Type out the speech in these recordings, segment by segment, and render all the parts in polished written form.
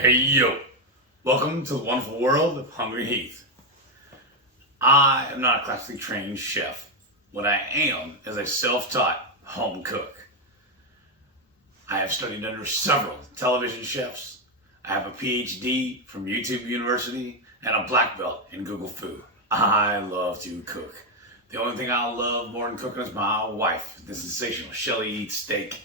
Hey yo, welcome to the wonderful world of HungryHeath. I am not a classically trained chef. What I am is a self-taught home cook. I have studied under several television chefs. I have a PhD from YouTube University and a black belt in Google Food. I love to cook. The only thing I love more than cooking is my wife, the sensational Shelly eats steak.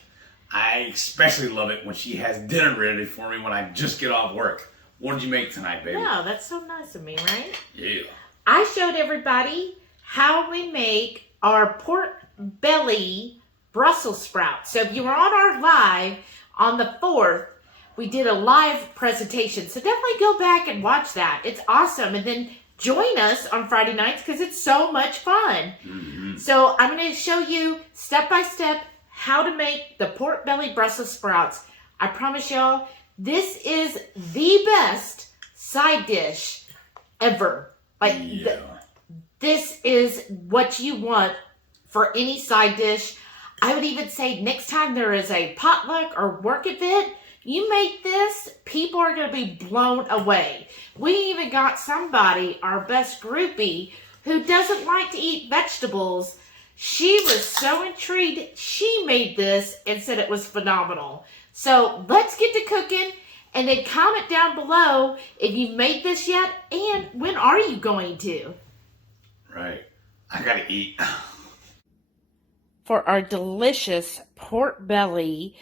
I especially love it when she has dinner ready for me when I just get off work. What did you make tonight, baby? Wow, that's so nice of me, right? Yeah. I showed everybody how we make our pork belly Brussels sprouts. So if you were on our live on the 4th, we did a live presentation. So definitely go back and watch that. It's awesome. And then join us on Friday nights because it's so much fun. Mm-hmm. So I'm going to show you step by step how to make the pork belly Brussels sprouts. I promise y'all, this is the best side dish ever. This is what you want for any side dish. I would even say next time there is a potluck or work event, you make this, people are going to be blown away. We even got somebody, our best groupie, who doesn't like to eat vegetables. She was so intrigued, she made this and said it was phenomenal. So let's get to cooking, and then comment down below if you've made this yet, and when are you going to? Right. I gotta eat. For our delicious pork belly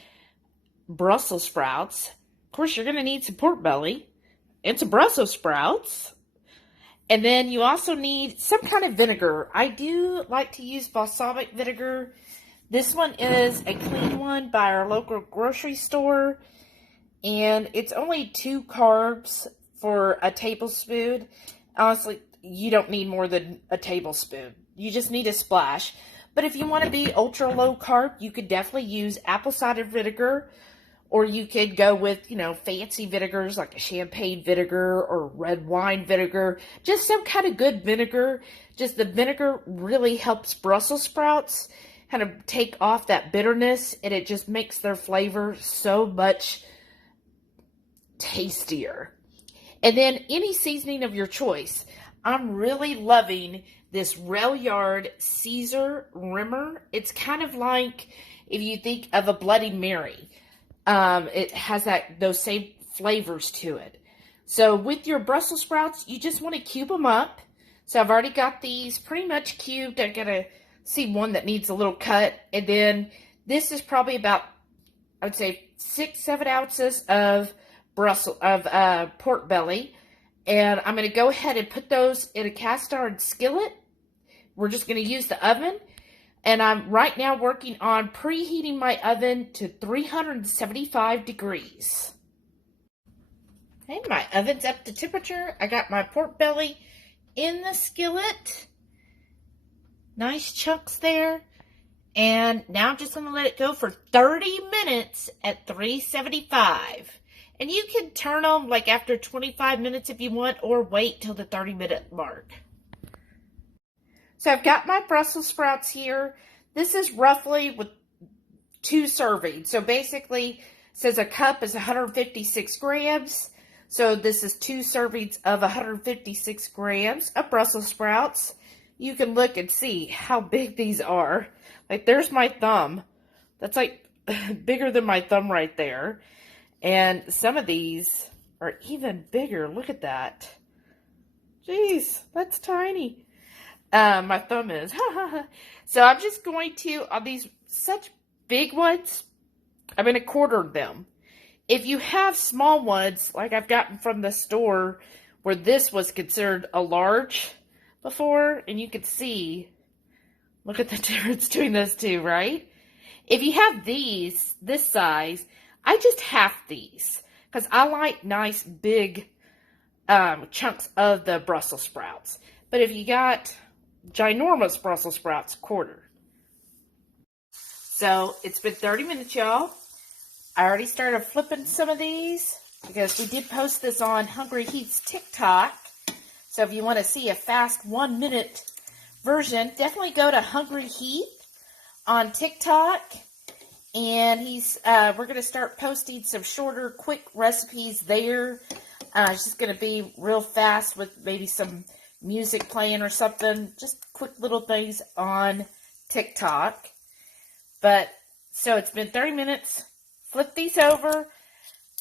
Brussels sprouts, of course you're going to need some pork belly and some Brussels sprouts. And then you also need some kind of vinegar. I do like to use balsamic vinegar. This one is a clean one by our local grocery store. And it's only 2 carbs for a tablespoon. Honestly, you don't need more than a tablespoon. You just need a splash. But if you want to be ultra low carb, you could definitely use apple cider vinegar. Or you could go with, fancy vinegars like a champagne vinegar or red wine vinegar. Just some kind of good vinegar. Just the vinegar really helps Brussels sprouts kind of take off that bitterness. And it just makes their flavor so much tastier. And then any seasoning of your choice. I'm really loving this Rail Yard Caesar Rimmer. It's kind of like if you think of a Bloody Mary. It has those same flavors to it. So with your Brussels sprouts, you just want to cube them up. So I've already got these pretty much cubed. I gotta see one that needs a little cut. And then this is probably about, I would say 6-7 ounces of pork belly. And I'm going to go ahead and put those in a cast iron skillet. We're just going to use the oven. And I'm right now working on preheating my oven to 375 degrees. Okay, my oven's up to temperature. I got my pork belly in the skillet. Nice chunks there. And now I'm just going to let it go for 30 minutes at 375. And you can turn them like after 25 minutes if you want, or wait till the 30-minute mark. So I've got my Brussels sprouts here. This is roughly with 2 servings. So basically, it says a cup is 156 grams. So this is 2 servings of 156 grams of Brussels sprouts. You can look and see how big these are. Like there's my thumb. That's like bigger than my thumb right there. And some of these are even bigger. Look at that. Jeez, that's tiny. My thumb is. So I'm just going to, on these such big ones, I'm going to quarter them. If you have small ones, like I've gotten from the store, where this was considered a large before, and you could see, look at the difference between those two, right? If you have these, this size, I just half these, because I like nice big chunks of the Brussels sprouts. But if you got ginormous Brussels sprouts, quarter. So it's been 30 minutes, y'all. I already started flipping some of these because we did post this on HungryHeath's TikTok. So if you want to see a fast 1-minute version, definitely go to HungryHeath on TikTok And we're going to start posting some shorter, quick recipes there. It's just going to be real fast with maybe some music playing or something. Just quick little things on TikTok. But, so it's been 30 minutes. Flip these over.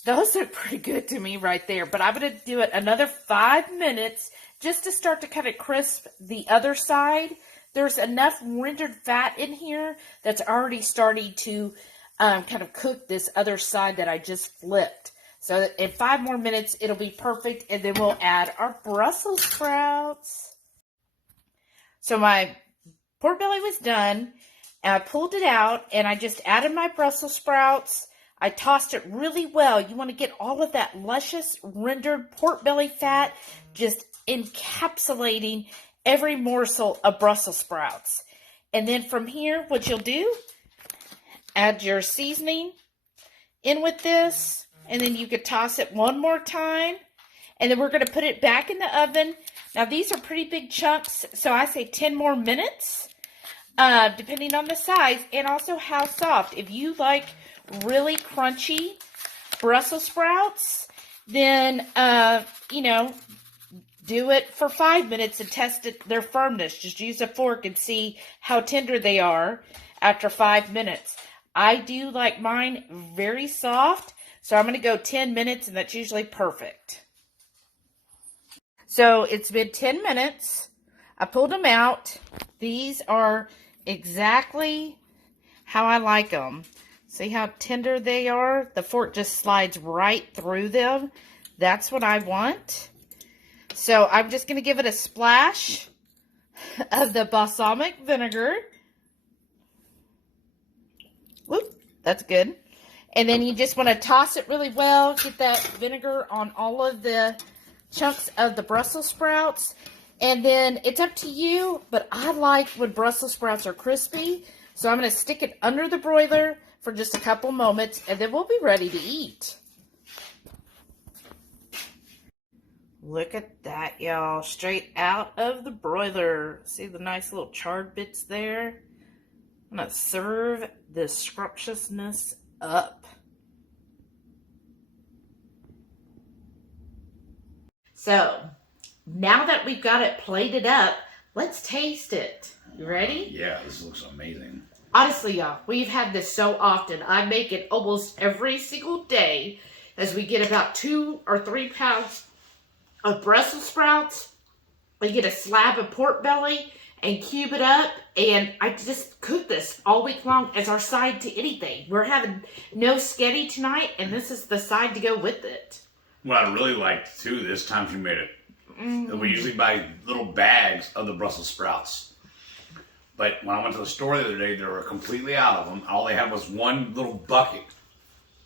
Those look pretty good to me right there. But I'm going to do it another 5 minutes just to start to kind of crisp the other side. There's enough rendered fat in here that's already starting to kind of cook this other side that I just flipped. So in 5 more minutes, it'll be perfect. And then we'll add our Brussels sprouts. So my pork belly was done. And I pulled it out and I just added my Brussels sprouts. I tossed it really well. You want to get all of that luscious rendered pork belly fat just encapsulating every morsel of Brussels sprouts. And then from here, what you'll do, add your seasoning in with this. And then you could toss it one more time. And then we're going to put it back in the oven. Now, these are pretty big chunks, so I say 10 more minutes. Depending on the size and also how soft. If you like really crunchy Brussels sprouts, then, do it for 5 minutes and test their firmness. Just use a fork and see how tender they are after 5 minutes. I do like mine very soft, so I'm going to go 10 minutes, and that's usually perfect. So it's been 10 minutes. I pulled them out. These are exactly how I like them. See how tender they are? The fork just slides right through them. That's what I want. So I'm just going to give it a splash of the balsamic vinegar. Whoop, that's good. And then you just want to toss it really well. Get that vinegar on all of the chunks of the Brussels sprouts. And then it's up to you, but I like when Brussels sprouts are crispy. So I'm going to stick it under the broiler for just a couple moments, and then we'll be ready to eat. Look at that, y'all. Straight out of the broiler. See the nice little charred bits there? I'm going to serve this scrumptiousness up. So, now that we've got it plated up, let's taste it. You ready? Yeah, this looks amazing. Honestly, y'all, we've had this so often. I make it almost every single day as we get about 2 or 3 pounds of Brussels sprouts. We get a slab of pork belly and cube it up. And I just cook this all week long as our side to anything. We're having no sketty tonight, and this is the side to go with it. What I really liked, too, this time she made it. We usually buy little bags of the Brussels sprouts. But when I went to the store the other day, they were completely out of them. All they had was one little bucket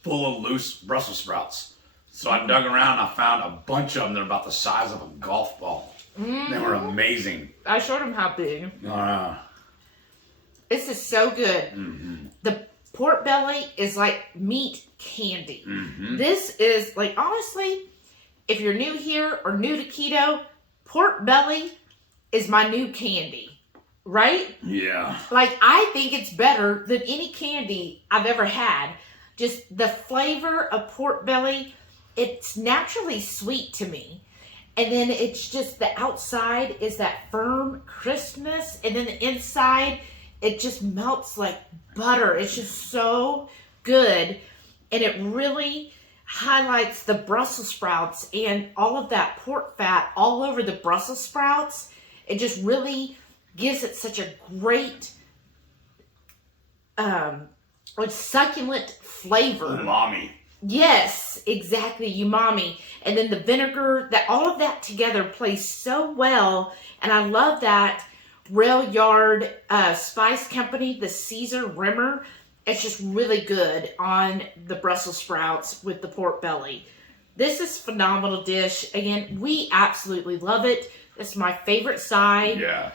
full of loose Brussels sprouts. So I dug around and I found a bunch of them that are about the size of a golf ball. They were amazing. I showed them how big. This is so good. The pork belly is like meat candy. This is like, honestly, if you're new here or new to keto, pork belly is my new candy. Right? Yeah. Like, I think it's better than any candy I've ever had. Just the flavor of pork belly, it's naturally sweet to me. And then it's just the outside is that firm crispness. And then the inside, it just melts like butter. It's just so good. And it really highlights the Brussels sprouts and all of that pork fat all over the Brussels sprouts. It just really gives it such a great, succulent flavor. Umami. Yes, exactly, umami. And then the vinegar, that all of that together plays so well. And I love that Rail Yard Spice Company, the Caesar Rimmer. It's just really good on the Brussels sprouts with the pork belly. This is a phenomenal dish. Again, we absolutely love it. It's my favorite side. Yeah.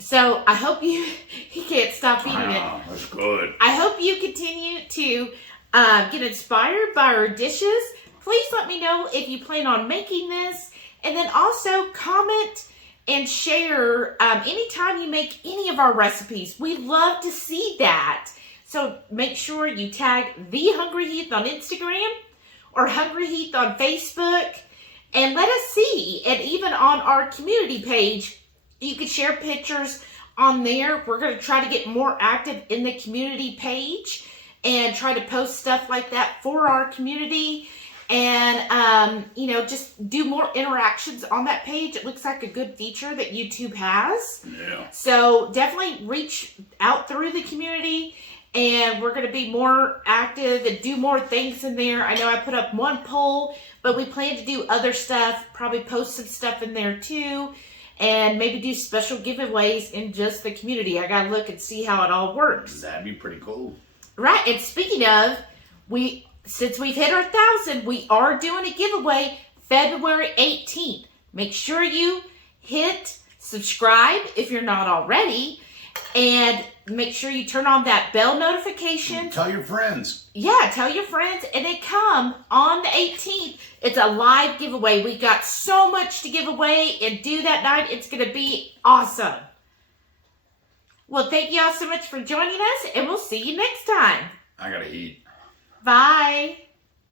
So I hope he can't stop eating it. That's good. I hope you continue to get inspired by our dishes. Please let me know if you plan on making this. And then also comment and share anytime you make any of our recipes. We love to see that. So make sure you tag the HungryHeath on Instagram or HungryHeath on Facebook and let us see. And even on our community page, you can share pictures on there. We're going to try to get more active in the community page and try to post stuff like that for our community. And, you know, just do more interactions on that page. It looks like a good feature that YouTube has. Yeah. So definitely reach out through the community, and we're going to be more active and do more things in there. I know I put up one poll, but we plan to do other stuff, probably post some stuff in there too, and maybe do special giveaways in just the community. I got to look and see how it all works. That'd be pretty cool. Right, and speaking of, since we've hit our 1,000, we are doing a giveaway February 18th. Make sure you hit subscribe if you're not already, and make sure you turn on that bell notification. Tell your friends. Yeah, tell your friends, and then come on the 18th. It's a live giveaway. We got so much to give away and do that night. It's going to be awesome. Well, thank you all so much for joining us, and we'll see you next time. I gotta eat. Bye.